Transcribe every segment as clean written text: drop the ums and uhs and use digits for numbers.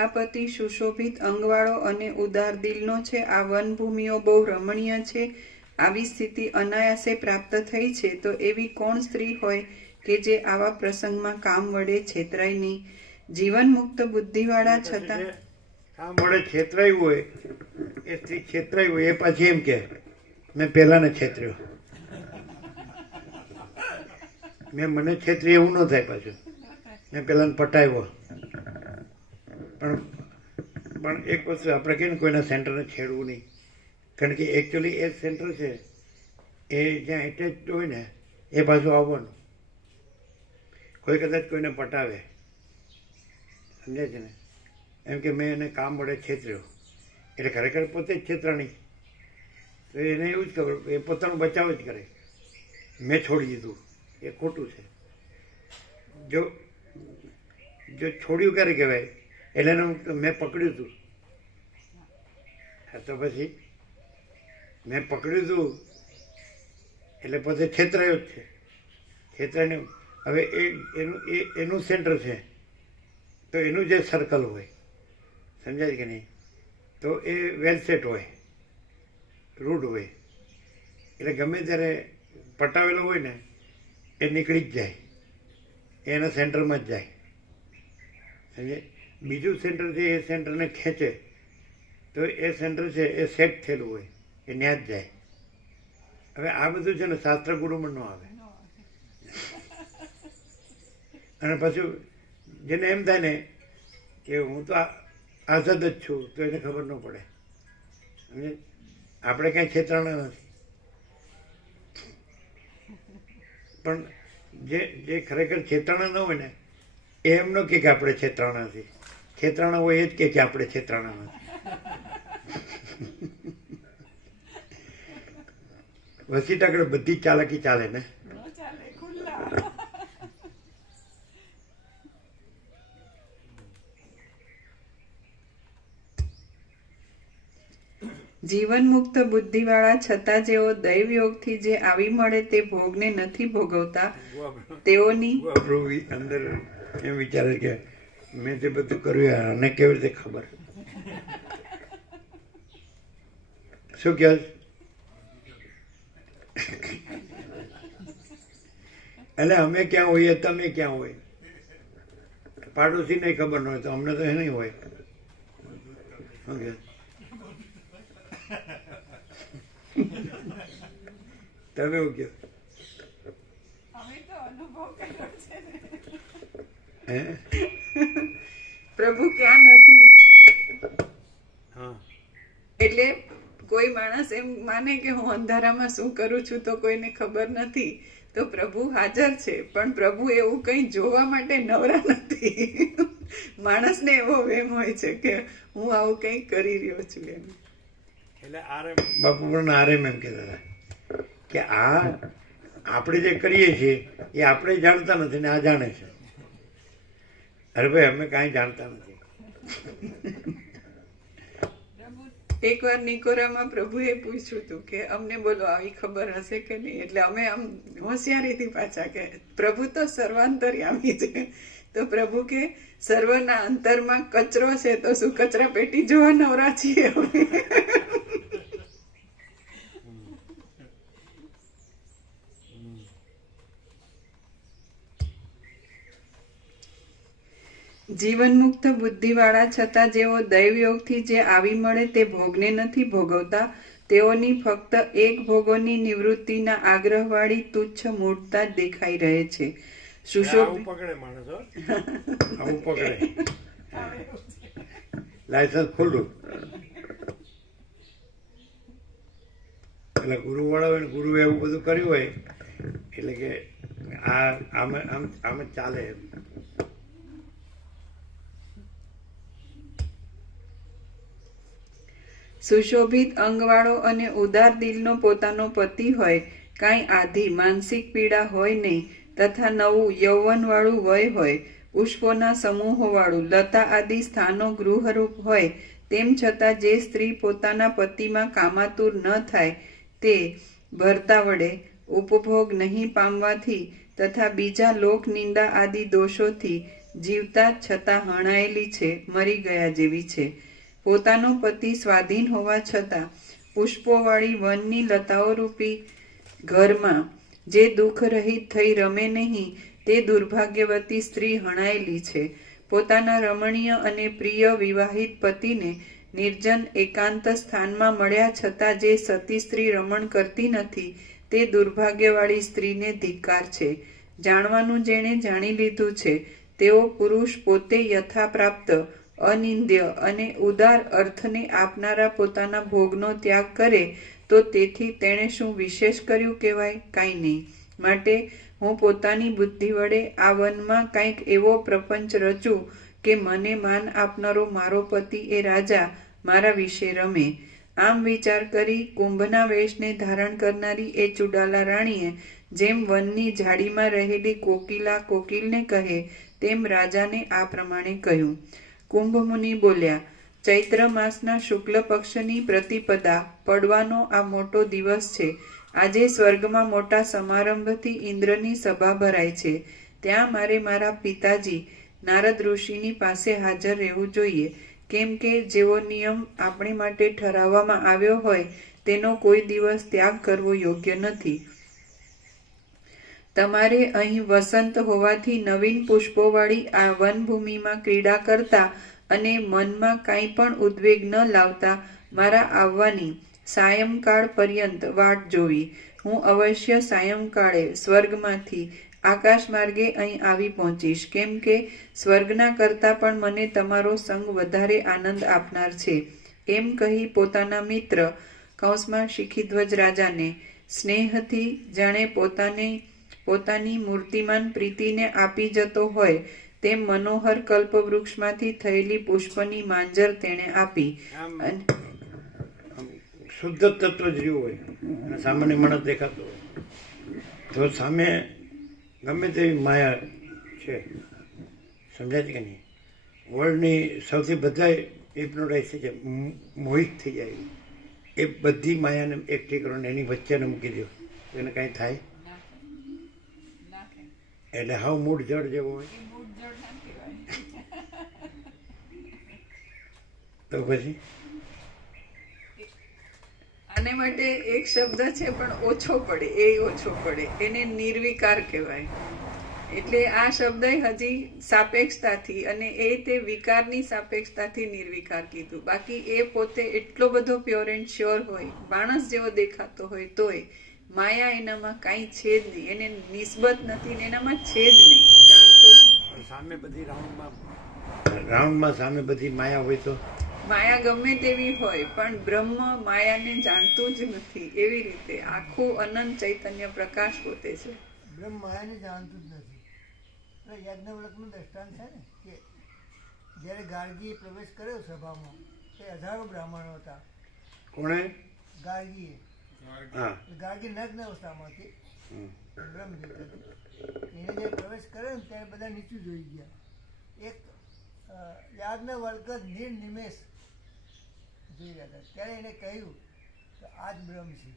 આ પતિ સુશોભિત અંગવાળો અને ઉદાર દિલનો છે. આ વનભૂમિઓ બહુ રમણીય છે. આવી સ્થિતિ અનાયાસે પ્રાપ્ત થઈ છે તો એવી કોણ સ્ત્રી હોય કે જે આવા પ્રસંગમાં કામ વડે છેતરાય નહીં? જીવન મુક્ત બુદ્ધિવાળા છતાં કામ વડે છેતરાયું હોય એ સ્ત્રી છેતરાઈ હોય એ પાછી એમ કે મેં પહેલાને છેતર્યો, મને છેતરી એવું ન થાય. પાછું મેં પહેલાને પટાવ્યો. પણ એક વસ્તુ આપણે કહીએ ને કોઈના સેન્ટરને છેડવું નહીં, કારણ કે એકચ્યુઅલી એ સેન્ટર છે એ જ્યાં એટેચ હોય ને એ પાછું આવવાનું. કોઈ કદાચ કોઈને પટાવે, સમજાય છે ને, એમ કે મેં એને કામ વડે છેતર્યો, એટલે ખરેખર પોતે જ છેતરાણી. તો એને એવું જ ખબર, એ પોતાનો બચાવ જ કરે, મેં છોડી દીધું, એ ખોટું છે. જો છોડ્યું ક્યારે કહેવાય? એટલે એનું મેં પકડ્યું હતું. તો પછી મેં પકડ્યું હતું એટલે પોતે છેતરાયો જ છે. છેતરાઈને હવે એનું સેન્ટર છે તો એનું જે સર્કલ હોય, સમજાય કે નહીં, તો એ વેલ સેટ હોય, રૂટ હોય, એટલે ગમે ત્યારે પટાવેલો હોય ને એ નીકળી જ જાય, એના સેન્ટરમાં જ જાય. સમજે? બીજું સેન્ટર છે એ સેન્ટરને ખેંચે તો એ સેન્ટર છે એ સેટ થયેલું હોય, એ ન્યા જ જાય. હવે આ બધું છે ને શાસ્ત્ર ગુરુમાં ન આવે. અને પાછું જેને એમ થાય ને કે હું તો આઝાદ જ છું તો એને ખબર ન પડે. સમજે? આપણે કાંઈ છેતરાણા નથી. પણ જે ખરેખર છેતરાણા ન હોય ને એ એમ ન કે આપણે છેતરાણા નથી. છેતરાણા હોય એ જ કે આપણે છેતરાણા નથી. વસી ટાકડે બધી ચાલાકી ચાલે ને. જીવન મુક્ત બુદ્ધિવાળા છતાં જેઓ દૈવ યોગથી જે આવી મળે તે ભોગને નથી ભોગવતા તેઓની અંદર એમ વિચારે કે મેં જે બધું કર્યું અને કેવી રીતે ખબર? શું કહે? એટલે અમે ક્યાં હોઈએ, તમે ક્યાં હોય? પાડોશી ને ખબર ન હોય તો અમને તો એ નહીં હોય. શું કે તમે એવું કહો? પ્રભુ ક્યાં નથી. એટલે કોઈ માણસ એમ માને કે હું અંધારામાં શું કરું છું તો કોઈને ખબર નથી, તો પ્રભુ હાજર છે, પણ પ્રભુ એવું કંઈ જોવા માટે નવરા નથી. માણસને એવો વેમ હોય છે કે હું આવું કંઈક કરી રહ્યો છું એમ. એટલે બાપુ પણ આરેમ એમ કહેતા હતા કે આ આપણે જે કરીએ છીએ એ આપણે જાણતા નથી ને આ જાણે છે. અરે ભાઈ અમે કાંઈ જાણતા નથી. એકવાર નિકોરામાં પ્રભુએ પૂછ્યું હતું કે અમને બોલો આવી ખબર હશે કે નહીં, એટલે અમે આમ હોશિયારીથી પાછા કે પ્રભુ તો સર્વાંતર્યામી છે. તો પ્રભુ કે સર્વના અંતરમાં કચરો છે તો શું કચરા પેટી જોવા નવરા છીએ અમે? જીવન મુક્ત બુદ્ધિવાળા છતાં જેઓ દૈવયોગથી જે આવી મળે તે ભોગને નથી ભોગવતા તેઓની ફક્ત એક ભોગોની નિવૃત્તિના આગ્રહવાળી તુચ્છ મૂર્તતા જ દેખાઈ રહે છે. લાયસન્સ ખોલું એટલે ગુરુ વાળા હોય ને ગુરુએ એવું બધું કર્યું હોય એટલે કે આમ ચાલે. સુશોભિત અંગવાળો અને ઉદાર દિલનો પોતાનો પતિ હોય, કાંઈ આધિ માનસિક પીડા હોય નહીં, તથા નવું યૌવનવાળું વય હોય, પુષ્પોના સમૂહોવાળું લતા આદિ સ્થાનો ગૃહરૂપ હોય, તેમ છતાં જે સ્ત્રી પોતાના પતિમાં કામાતુર ન થાય તે ભરતા વડે ઉપભોગ નહીં પામવાથી તથા બીજા લોક નિંદા આદિ દોષોથી જીવતા છતાં હણાયેલી છે, મરી ગયા જેવી છે. પોતાનો પતિ સ્વાધીન હોવા છતાં પુષ્પોવાળી વનની લતાઓ રૂપી ઘરમાં જે દુઃખ રહિત થઈ રમે નહીં, તે દુર્ભાગ્યવતી સ્ત્રી હણાયેલી છે. પોતાના રમણીય અને પ્રિય વિવાહિત પતિને નિર્જન એકાંત સ્થાનમાં મળ્યા છતાં જે સતી સ્ત્રી રમણ કરતી નથી, તે દુર્ભાગ્યવાળી સ્ત્રીને ધિક્કાર છે. જાણવાનું જેણે જાણી લીધું છે, તેઓ પુરુષ પોતે યથાપ્રાપ્ત અનિંદ્ય અને ઉદાર અર્થને આપનારા પોતાના ભોગનો ત્યાગ કરે તો તેથી તેણે શું વિશેષ કર્યું કહેવાય? કાંઈ નહીં. માટે હું પોતાની બુદ્ધિ વડે આ વનમાં કંઈક એવો પ્રપંચ રચું કે મને માન આપનારો મારો પતિ એ રાજા મારા વિશે રમે. આમ વિચાર કરી કુંભના વેશને ધારણ કરનારી એ ચુડાલા રાણીએ જેમ વનની ઝાડીમાં રહેલી કોકિલા કોકિલને કહે તેમ રાજાને આ પ્રમાણે કહ્યું. કુંભ મુનિ બોલ્યા, ચૈત્ર માસના શુક્લ પક્ષની પ્રતિપદા પડવાનો આ મોટો દિવસ છે. આજે સ્વર્ગમાં મોટા સમારંભથી ઇન્દ્રની સભા ભરાય છે. ત્યાં મારે મારા પિતાજી નારદ ઋષિની પાસે હાજર રહેવું જોઈએ, કેમ કે જેવો નિયમ આપણે માટે ઠરાવવામાં આવ્યો હોય તેનો કોઈ દિવસ ત્યાગ કરવો યોગ્ય નથી. તમારે અહીં વસંત હોવાથી નવીન પુષ્પોવાળી આ વનભૂમિમાં ક્રીડા કરતા અને મનમાં કાંઈ પણ ઉદ્વેગ ન લાવતા મારા આવવાની સાયંકાળ પર્યંત વાટ જોવી. હું અવશ્ય સાયંકાળે સ્વર્ગમાંથી આકાશ માર્ગે અહીં આવી પહોંચીશ, કેમ કે સ્વર્ગના કરતાં પણ મને તમારો સંગ વધારે આનંદ આપનાર છે. એમ કહી પોતાના મિત્ર કૌંસમાં શિખીધ્વજ રાજાને સ્નેહથી જાણે પોતાની મૂર્તિમાન પ્રીતિને આપી જતો હોય તેમ મનોહર કલ્પવૃક્ષમાંથી થયેલી પુષ્પની માંજર તેણે આપી. શુદ્ધ તત્વ જ રહ્યું હોય અને સામાન્ય માણસ દેખાતો હોય તો સામે ગમે તેવી માયા છે, સમજાય છે કે નહીં? વર્લ્ડની સૌથી બધા હિપ્નોટાઇઝ થઈ જાય, મોહિત થઈ જાય. એ બધી માયાને એકઠી કરો ને એની વચ્ચેને મૂકી દો, એને કાંઈ થાય? એટલે હાવ મૂળ જળ જેવો હોય તો પછી આને માટે એક શબ્દ છે પણ ઓછો પડે, એ ઓછો પડે, એને નિર્વિકાર કહેવાય. એટલે આ શબ્દ હજી સાપેક્ષતાથી અને એ તે વિકારની સાપેક્ષતાથી નિર્વિકાર કીધું. બાકી એ પોતે એટલો બધો પ્યોર એન્ડ શ્યોર હોય, માણસ જેવો દેખાતો હોય તોય માયા એનામાં કાંઈ છે જ નહીં, એને નિસ્બત નથી ને એનામાં છે જ નહીં, જાણતો સામે બધી રાઉન્ડમાં સામે બધી માયા હોય તો માયા ગમે તેવી હોય પણ બ્રહ્મ માયાને જાણતું જ નથી. એવી રીતે આખું અનંત ચૈતન્ય પ્રકાશ પોતે છે. બ્રહ્મ માયાને જાણતું જ નથી. એટલે યાજ્ઞવલ્કનું દ્રષ્ટાંત છે ને કે જ્યારે ગાર્ગીએ પ્રવેશ કર્યો સભામાં, તે 1000 બ્રાહ્મણો હતા. કોણે? ગાર્ગીએ. હા, ગાર્ગી નગ્ન અવસ્થામાં હતી, બ્રહ્મજીત હતી. એને જ્યારે પ્રવેશ કર્યો ને ત્યારે બધા નીચું જોઈ ગયા. એક યાજ્ઞવલ્ક નિર્નિમેષ જોઈ રહ્યા હતા. ત્યારે એને કહ્યું કે આ જ બ્રહ્મ છે.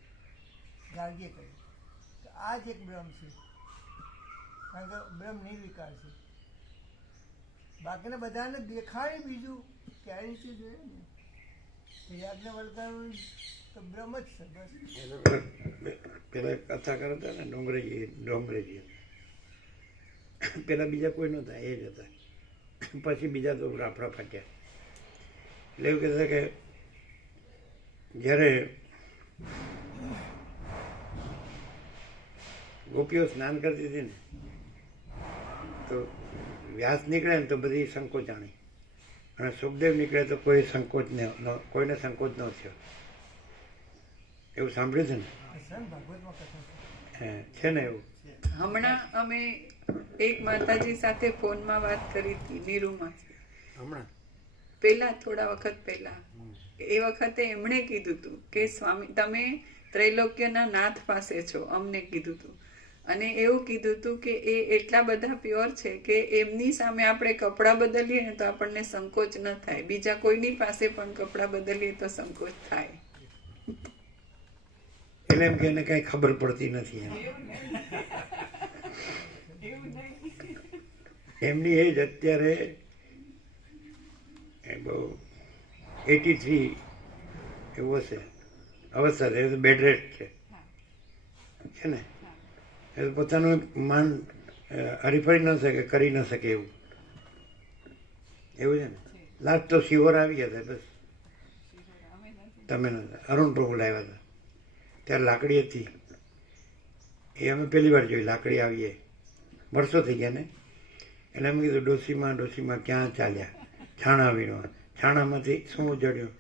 ગાર્ગીએ કહ્યું કે આ જ એક બ્રહ્મ છે, કારણ કે બ્રહ્મ નિર્વિકાર છે. બાકીના બધાને દેખાય બીજું ક્યારે નીચે જોઈએ ને, યાજ્ઞવલ્કનું તો બ્રહ્મ જ છે બસ. પેલા કથા કરતા ને ડોંગરેજી પેલા બીજા કોઈ નહોતા, એ જ હતા. પછી બીજા તો રાફડા ફાટ્યા. એટલે એવું કહેતા કે જ્યારે ગોપીઓ સ્નાન કરતી હતી ને તો વ્યાસ નીકળે ને તો બધી સંકોચાણી, અને સુખદેવ નીકળે તો કોઈ કોઈને સંકોચ ન થયો. એવું સાંભળ્યું છે ને? ભાગવતમાં કથા છે ને એવું? હમણાં અમે એક માતાજી સાથે ફોનમાં વાત કરી હતી નીરુમાંથી. હમણાં પહેલા થોડા વખત પહેલા એ વખતે એમણે કીધું હતું કે સ્વામી તમે ત્રૈલોક્યના નાથ પાસે છો, અમને કીધું હતું. અને એવું કીધું હતું કે એ એટલા બધા પ્યોર છે કે એમની સામે આપણે કપડાં બદલીએ ને તો આપણને સંકોચ ન થાય, બીજા કોઈની પાસે પણ કપડાં બદલીએ તો સંકોચ થાય. એટલે એમ કે એને કઈ ખબર પડતી નથી એમ. એમની એજ અત્યારે બહુ 83 એવું હશે અવસ્થા છે, બેડ રેસ્ટ છે ને, એ તો પોતાનું માન હરીફરી ન શકે, કરી ન શકે એવું છે ને. લાસ્ટ તો શિવર આવી ગયા હતા બસ. તમે નતા, અરુણ પ્રભુ લાવ્યા હતા ત્યારે લાકડી હતી, એ અમે પહેલી વાર જોઈ લાકડી આવીએ, વર્ષો થઈ ગયા ને. એટલે અમે કીધું ડોસીમાં ક્યાં ચાલ્યા, છાણા વીણવા. છાણામાંથી શું જડ્યું?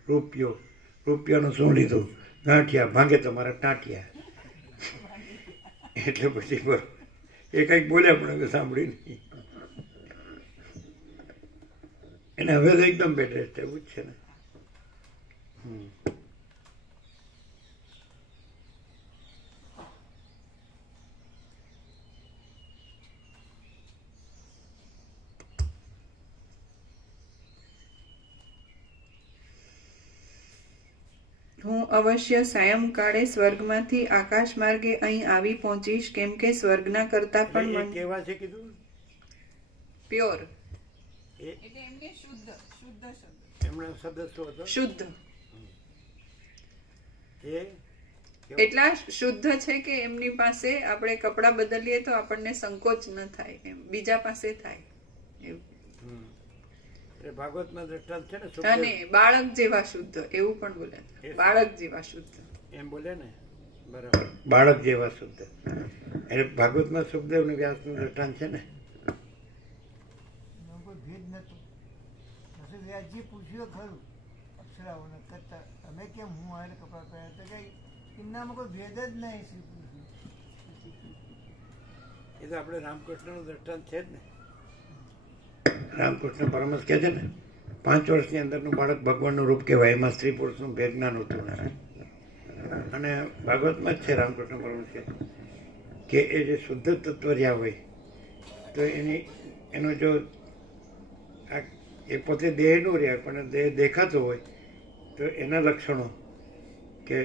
રૂપિયાનું શું લીધું? ગાંઠિયા, ભાંગે તમારા ટાંટિયા. એટલે પછી એ કંઈક બોલ્યા પણ અમે સાંભળી નહીં. એને હવે તો એકદમ બેડ રેસ્ટ એવું જ છે ને. હું અવશ્ય સાયંકાળે સ્વર્ગમાંથી આકાશ માર્ગે અહીં આવી પહોંચીશ, કેમ કે સ્વર્ગના કરતા એટલે પણ એ કેવા છે કીધું પ્યોર, એમણે શબ્દ શું હતો? શુદ્ધ. એ એટલા શુદ્ધ છે કે એમની પાસે આપણે કપડાં બદલીએ તો આપણને સંકોચ ન થાય, એમ બીજા પાસે થાય એવું. એટલે ભાગવતમાં દ્રષ્ટાંત છે ને, અને બાળક જેવા શુદ્ધ એવું પણ બોલે, બાળક જેવા શુદ્ધ એમ બોલે ને, બરાબર, બાળક જેવા શુદ્ધ. એટલે ભાગવતમાં સુખદેવ ને વ્યાસનું દ્રષ્ટાંત છે ને. એનો કોઈ ભેદ નહોતો. પછી વ્યાસજી પૂછ્યું ખરું અપ્સરાઓને કરતા, તમે કેમ હું આને કપડાં પહેર્યા? તો કઈ એમનામાં કોઈ ભેદ જ નહીં. શ્રી પૂછ્યું એ તો આપણે રામકૃષ્ણનું દ્રષ્ટાંત છે જ ને. રામકૃષ્ણ પરમહંસ કહે છે ને, 5 વર્ષની અંદરનું બાળક ભગવાનનું રૂપ કહેવાય, એમાં સ્ત્રી પુરુષનું ભેદ જ્ઞાન હોતું નથી. અને ભાગવતમાં જ છે રામકૃષ્ણ પરમહંસ કે એ જે શુદ્ધ તત્વ રહ્યા હોય તો એનો જો એ પોતે દેહનું રહે પણ દેહ દેખાતો હોય તો એના લક્ષણો કે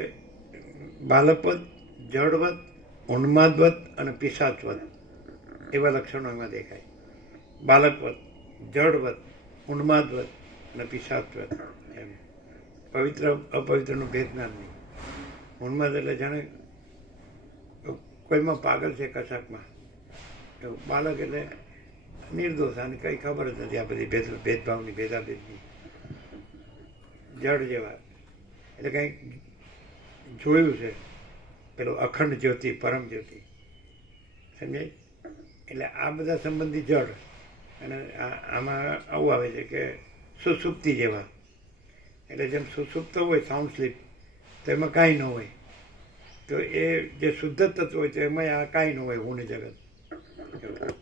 બાલકવત, જળવત, ઉન્માદવત અને પિશાચવત એવા લક્ષણો એમાં દેખાય. બાલકવત, જળવત, ઉન્માદવત અને પિશાચવત એમ. પવિત્ર અપવિત્રનું ભેદ જ્ઞાન નહીં. ઉન્માદ એટલે જાણે કોઈમાં પાગલ છે કશાકમાં એવું. બાલક એટલે નિર્દોષ, આને કંઈ ખબર જ નથી આ બધી ભેદભાવની, ભેદાભેદની. જળ જેવા એટલે કંઈક જોયું છે પેલું અખંડ જ્યોતિ, પરમ જ્યોતિ, સમજાય? એટલે આ બધા સંબંધી જળ. અને આમાં આવું આવે છે કે સુસુપ્તિ જેવા, એટલે જેમ સુસુપ્ત હોય સાઉન્ડ સ્લીપ તો એમાં કાંઈ ન હોય, તો એ જે શુદ્ધ તત્વ હોય તો એમાં આ કાંઈ ન હોય, હું ને જગત એવું.